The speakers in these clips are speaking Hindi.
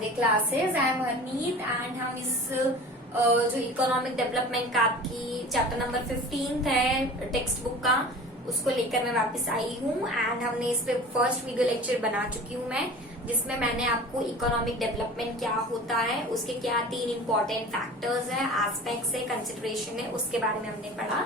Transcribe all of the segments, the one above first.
Radhe classes. I am Harneet and हम इस जो इकोनॉमिक डेवलपमेंट का आपकी चैप्टर नंबर 15 है टेक्स्ट बुक का, उसको लेकर मैं वापस आई हूँ एंड हमने इस पे फर्स्ट वीडियो लेक्चर बना चुकी हूँ मैं, जिसमें मैंने आपको इकोनॉमिक डेवलपमेंट क्या होता है, उसके क्या 3 इंपॉर्टेंट फैक्टर्स है, एस्पेक्ट्स है, कंसिडरेशन है, उसके बारे में हमने पढ़ा।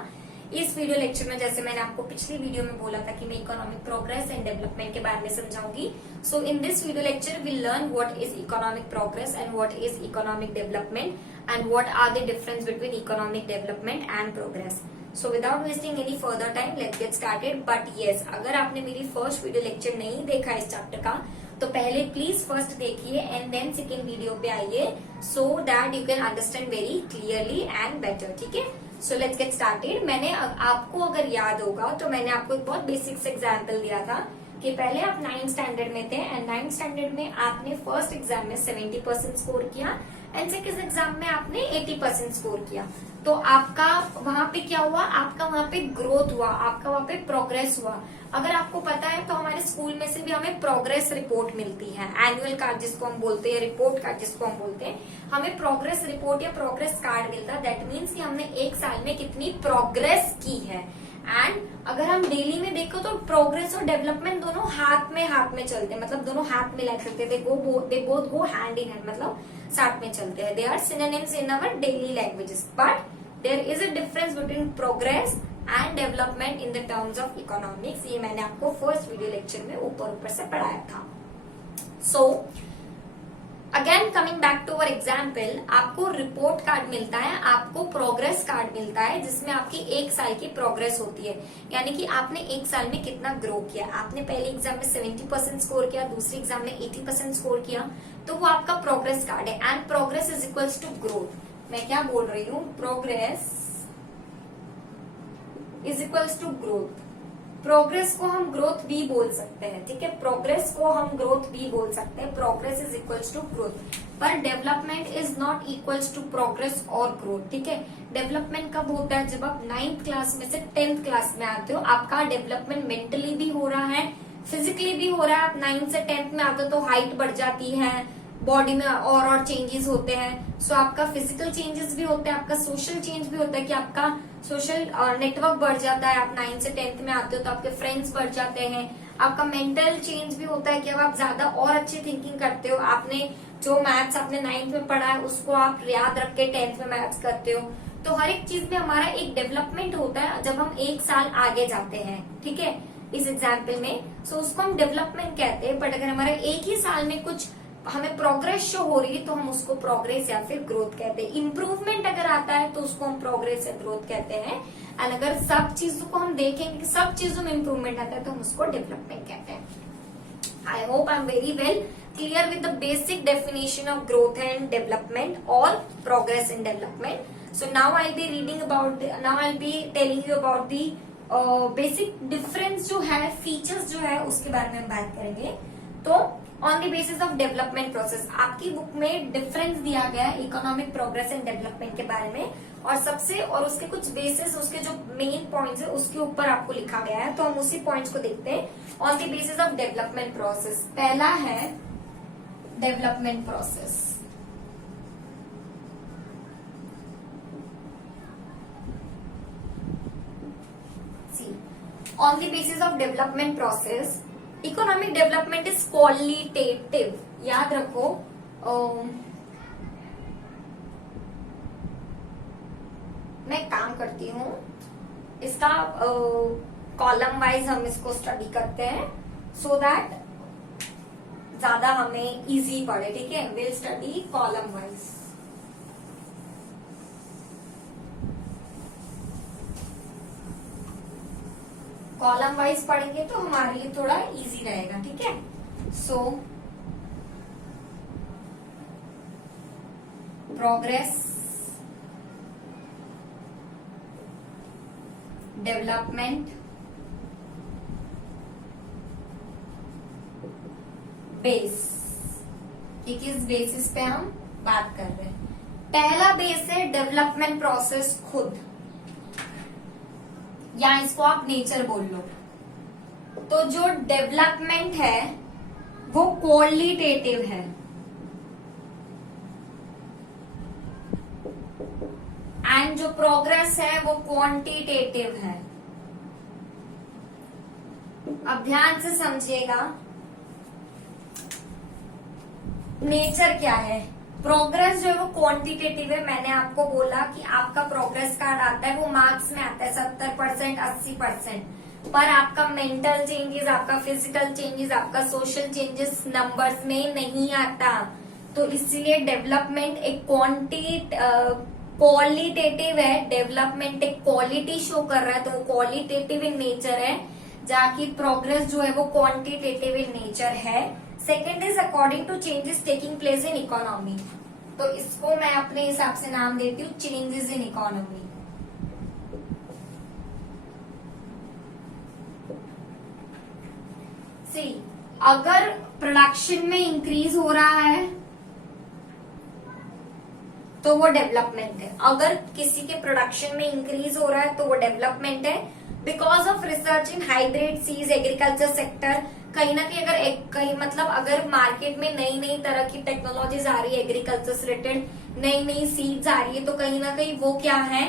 इस वीडियो लेक्चर में जैसे मैंने आपको पिछली वीडियो में बोला था कि मैं इकोनॉमिक प्रोग्रेस एंड डेवलपमेंट के बारे में समझाऊंगी। So in this video lecture we learn what is economic progress and what is economic development and what are the difference between economic development and progress. So without wasting any further time let's get started. But yes, अगर आपने मेरी फर्स्ट वीडियो लेक्चर नहीं देखा इस चैप्टर का तो पहले प्लीज फर्स्ट देखिए एंड देन सेकेंड वीडियो पे आइए, so that you can understand very clearly and better. ठीक है, सो लेट्स गेट स्टार्टेड। मैंने आपको अगर याद होगा तो मैंने आपको एक बहुत बेसिक से एग्जाम्पल दिया था कि पहले आप 9th स्टैंडर्ड में थे एंड 9th स्टैंडर्ड में आपने फर्स्ट एग्जाम में 70% स्कोर किया एंड सेकेंड एग्जाम में आपने 80% स्कोर किया। तो आपका वहां पे क्या हुआ, आपका वहां पे ग्रोथ हुआ, आपका वहां पे प्रोग्रेस हुआ। अगर आपको पता है तो हमारे स्कूल में से भी हमें प्रोग्रेस रिपोर्ट मिलती है, एनुअल कार्ड जिसको हम बोलते हैं, रिपोर्ट कार्ड जिसको हम बोलते हैं, हमें प्रोग्रेस रिपोर्ट या प्रोग्रेस कार्ड मिलता है। दैट मीन्स कि हमने एक साल में कितनी प्रोग्रेस की है। एंड अगर हम डेली में देखो तो प्रोग्रेस और डेवलपमेंट दोनों हाथ में चलते हैं, मतलब दोनों हाथ में लग सकते हैं। They both go hand in hand, मतलब साथ में चलते हैं। They are synonyms in our daily languages, but there is a difference between progress and development in the terms of economics. ये मैंने आपको फर्स्ट वीडियो लेक्चर में ऊपर से पढ़ाया था। So again coming back to our example, आपको रिपोर्ट कार्ड मिलता है, आपको प्रोग्रेस कार्ड मिलता है जिसमें आपकी एक साल की प्रोग्रेस होती है, यानी कि आपने एक साल में कितना ग्रो किया। आपने पहले एग्जाम में 70% स्कोर किया, दूसरे एग्जाम में 80% स्कोर किया, तो वो आपका प्रोग्रेस कार्ड है। And progress is equals to growth. मैं क्या बोल रही हूँ, progress is equals to growth. Progress को हम ग्रोथ भी बोल सकते हैं, ठीक है, प्रोग्रेस को हम ग्रोथ भी बोल सकते हैं। Progress is equals to growth, पर development is not equals to progress और ग्रोथ। ठीक है, डेवलपमेंट कब होता है, जब आप 9th क्लास में से 10th क्लास में आते हो, आपका डेवलपमेंट मेंटली भी हो रहा है, फिजिकली भी हो रहा है। आप 9th से 10th में आते हो तो हाइट बढ़ जाती है, बॉडी में और चेंजेस होते हैं। सो आपका फिजिकल चेंजेस भी होते हैं, आपका सोशल चेंज भी होता है कि आपका सोशल नेटवर्क बढ़ जाता है। आप 9th से 10th में आते हो तो आपके फ्रेंड्स बढ़ जाते हैं। आपका मेंटल चेंज भी होता है कि अब आप ज्यादा और अच्छी थिंकिंग करते हो। आपने जो मैथ्स आपने 9th में पढ़ा है उसको आप याद रख के 10th में मैथ्स करते हो। तो हर एक चीज में हमारा एक डेवलपमेंट होता है जब हम एक साल आगे जाते हैं। ठीक है, इस एग्जाम्पल में सो उसको हम डेवलपमेंट कहते हैं। बट अगर हमारा एक ही साल में कुछ हमें प्रोग्रेस शो हो रही है तो हम उसको प्रोग्रेस या फिर ग्रोथ कहते हैं। इंप्रूवमेंट अगर आता है तो उसको हम प्रोग्रेस या ग्रोथ कहते हैं। एंड अगर सब चीजों को हम देखेंगे कि सब चीजों में इंप्रूवमेंट आता है तो हम उसको डेवलपमेंट कहते हैं। I hope I am very well clear with the basic definition of growth and development और progress in development. So now I be reading about, now I be telling you about the basic difference जो है, फीचर्स जो है उसके बारे में हम बात करेंगे। तो on the basis of development process, आपकी बुक में डिफरेंस दिया गया है इकोनॉमिक प्रोग्रेस एंड डेवलपमेंट के बारे में, और सबसे और उसके कुछ बेसिस, उसके जो मेन पॉइंट्स है उसके ऊपर आपको लिखा गया है। तो हम उसी पॉइंट्स को देखते हैं on the basis of development process. पहला है development process. On the basis of development process, economic development is qualitative. याद रखो, मैं काम करती हूँ इसका कॉलम वाइज हम इसको स्टडी करते हैं सो दैट ज्यादा हमें इजी पड़े। ठीक है, will study column wise. Column wise पढ़ेंगे तो हमारे लिए थोड़ा इजी रहेगा। ठीक है, सो प्रोग्रेस, डेवलपमेंट, बेस। किस बेसिस पे हम बात कर रहे हैं? पहला बेस है डेवलपमेंट प्रोसेस खुद, या इसको आप नेचर बोल लो। तो जो डेवलपमेंट है वो क्वालिटेटिव है, एंड जो प्रोग्रेस है वो क्वांटिटेटिव है। अब ध्यान से समझिएगा, नेचर क्या है। प्रोग्रेस जो है वो क्वांटिटेटिव है। मैंने आपको बोला कि आपका प्रोग्रेस कार्ड आता है वो मार्क्स में आता है 70%, 80%, पर आपका मेंटल चेंजेस, आपका फिजिकल चेंजेस, आपका सोशल चेंजेस नंबर्स में नहीं आता। तो इसलिए डेवलपमेंट एक क्वालिटेटिव है। डेवलपमेंट एक क्वालिटी शो कर रहा है, तो वो क्वालिटेटिव इन नेचर है, जाकि प्रोग्रेस जो है वो क्वांटिटेटिव इन नेचर है। Second is according to changes taking place in economy. तो इसको मैं अपने हिसाब से नाम देती हूँ चेंजेस इन इकोनॉमी। सी, अगर प्रोडक्शन में इंक्रीज हो रहा है तो वो डेवलपमेंट है। अगर किसी के प्रोडक्शन में इंक्रीज हो रहा है तो वो डेवलपमेंट है। Because of research in hybrid seeds, agriculture sector, कहीं ना कहीं मतलब अगर मार्केट में नई नई तरह की टेक्नोलॉजीज आ रही है, एग्रीकल्चर से रिलेटेड नई नई सीड्स आ रही है, तो कहीं ना कहीं वो क्या है,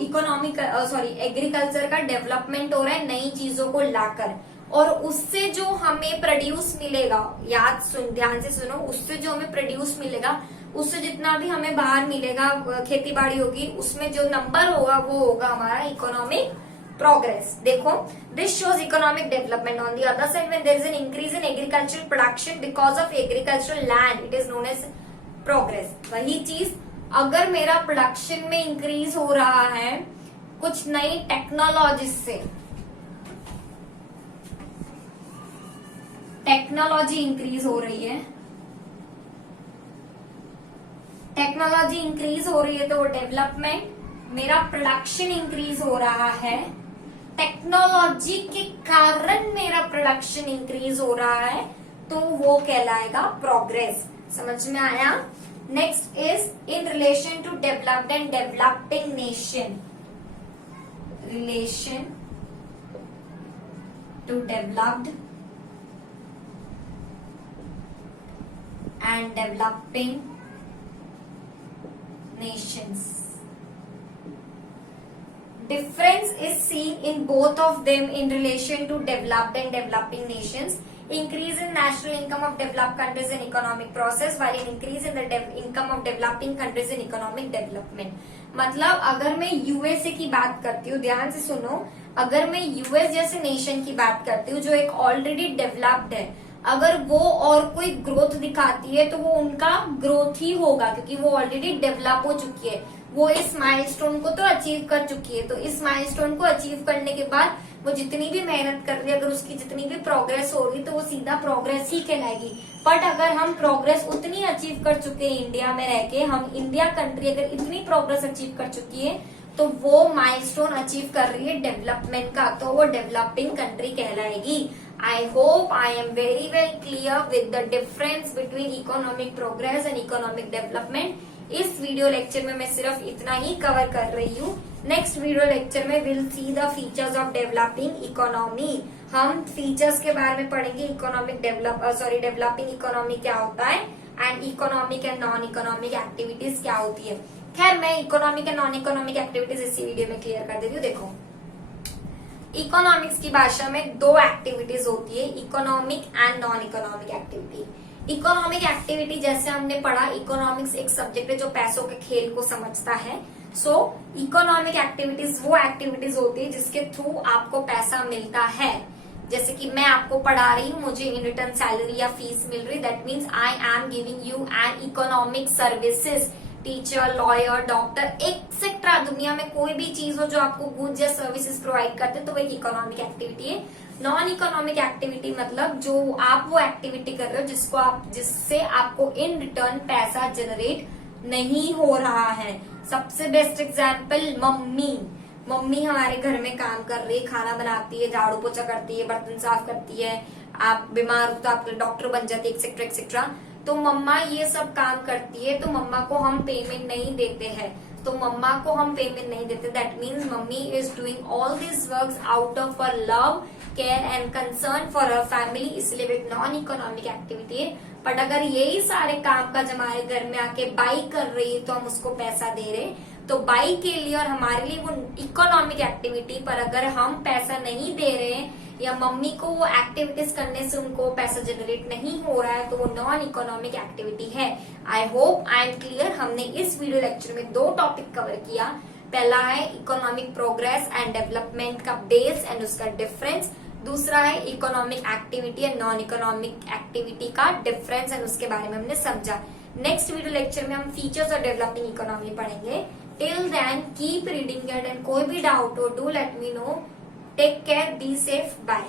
इकोनॉमिक एग्रीकल्चर का डेवलपमेंट हो रहा है नई चीजों को लाकर। और उससे जो हमें प्रोड्यूस मिलेगा, ध्यान से सुनो, उससे जो हमें प्रोड्यूस मिलेगा, उससे जितना भी हमें बाहर मिलेगा, खेती बाड़ी होगी, उसमें जो नंबर होगा वो होगा हमारा इकोनॉमिक प्रोग्रेस। देखो, this shows economic development. On the other side, when there is an increase in agricultural production because of agricultural land, it is known as progress. वही चीज अगर मेरा प्रोडक्शन में इंक्रीज हो रहा है कुछ नई टेक्नोलॉजी से, टेक्नोलॉजी इंक्रीज हो रही है, टेक्नोलॉजी इंक्रीज हो रही है तो वो डेवलपमेंट। मेरा प्रोडक्शन इंक्रीज हो रहा है, टेक्नोलॉजी के कारण मेरा प्रोडक्शन इंक्रीज हो रहा है, तो वो कहलाएगा प्रोग्रेस। समझ में आया? Next is in relation to developed and developing nation. Relation to developed and developing nations. Difference is seen in both of them in relation to developed and developing nations. Increase in national income of developed countries in economic process, while an increase in the income of developing countries in economic development. मतलब अगर मैं यूएसए की बात करती हूँ, ध्यान से सुनो, अगर मैं यूएस जैसे नेशन की बात करती हूँ जो एक ऑलरेडी डेवलप्ड है, अगर वो और कोई ग्रोथ दिखाती है तो वो उनका ग्रोथ ही होगा, क्योंकि वो ऑलरेडी डेवलप हो चुकी है, वो इस माइलस्टोन को तो अचीव कर चुकी है। तो इस माइलस्टोन को अचीव करने के बाद वो जितनी भी मेहनत कर रही है, अगर उसकी जितनी भी प्रोग्रेस हो रही है तो वो सीधा प्रोग्रेस ही कहलाएगी। बट अगर हम प्रोग्रेस उतनी अचीव कर चुके हैं इंडिया में रह के, हम इंडिया कंट्री अगर इतनी प्रोग्रेस अचीव कर चुकी है तो वो माइलस्टोन अचीव कर रही है डेवलपमेंट का, तो वो डेवलपिंग कंट्री कहलाएगी। I hope I am very well clear with the difference between economic progress and economic development. इस वीडियो लेक्चर में मैं सिर्फ इतना ही कवर कर रही हूँ। नेक्स्ट वीडियो लेक्चर में will see the features of developing economy. हम फीचर्स के बारे में पढ़ेंगे, डेवलपिंग इकोनॉमी क्या होता है and economic and non economic activities क्या होती है। खैर, मैं economic and non economic activities इसी वीडियो में क्लियर कर देती हूँ। देखो, इकोनॉमिक्स की भाषा में दो एक्टिविटीज होती है, economic and non economic activity. Economic activity जैसे हमने पढ़ा, इकोनॉमिक्स एक सब्जेक्ट है जो पैसों के खेल को समझता है। सो इकोनॉमिक एक्टिविटीज वो एक्टिविटीज होती है जिसके थ्रू आपको पैसा मिलता है। जैसे कि मैं आपको पढ़ा रही हूँ, मुझे इन रिटर्न सैलरी या फीस मिल रही, that means I am giving you an economic services. Teacher, lawyer, doctor etcetera, दुनिया में कोई भी चीज हो जो आपको गुड्स या सर्विसेज प्रोवाइड करते हैं तो वो एक इकोनॉमिक एक्टिविटी है। नॉन इकोनॉमिक एक्टिविटी मतलब जो आप वो एक्टिविटी कर रहे हो जिससे आपको इन रिटर्न पैसा जनरेट नहीं हो रहा है। सबसे बेस्ट एग्जाम्पल, मम्मी हमारे घर में काम कर रही है, खाना बनाती है, झाड़ू पोछा करती है, बर्तन साफ करती है, आप बीमार हो तो आप डॉक्टर बन जाते हैं, एक्सेट्रा एक्सेट्रा। तो मम्मा ये सब काम करती है, तो मम्मा को हम पेमेंट नहीं देते हैं, that means mummy is doing all this works out of her love, care and concern for her family, इसलिए एक नॉन इकोनॉमिक एक्टिविटी है। बट अगर यही सारे काम काज हमारे घर में आके बाई कर रही है तो हम उसको पैसा दे रहे हैं। तो बाई के लिए और हमारे लिए वो इकोनॉमिक एक्टिविटी पर अगर हम पैसा नहीं दे रहे हैं या मम्मी को वो एक्टिविटीज करने से उनको पैसा जनरेट नहीं हो रहा है तो वो नॉन इकोनॉमिक एक्टिविटी है। आई होप आई एम क्लियर। हमने इस वीडियो लेक्चर में 2 टॉपिक कवर किया। पहला है इकोनॉमिक प्रोग्रेस एंड डेवलपमेंट का बेस एंड उसका डिफरेंस। दूसरा है economic activity and non economic activity का डिफरेंस एंड उसके बारे में हमने समझा। नेक्स्ट वीडियो लेक्चर में हम फीचर्स और डेवलपिंग इकोनॉमी पढ़ेंगे। Till then keep reading it and कोई भी डाउट हो do let me know. Take care, be safe, bye.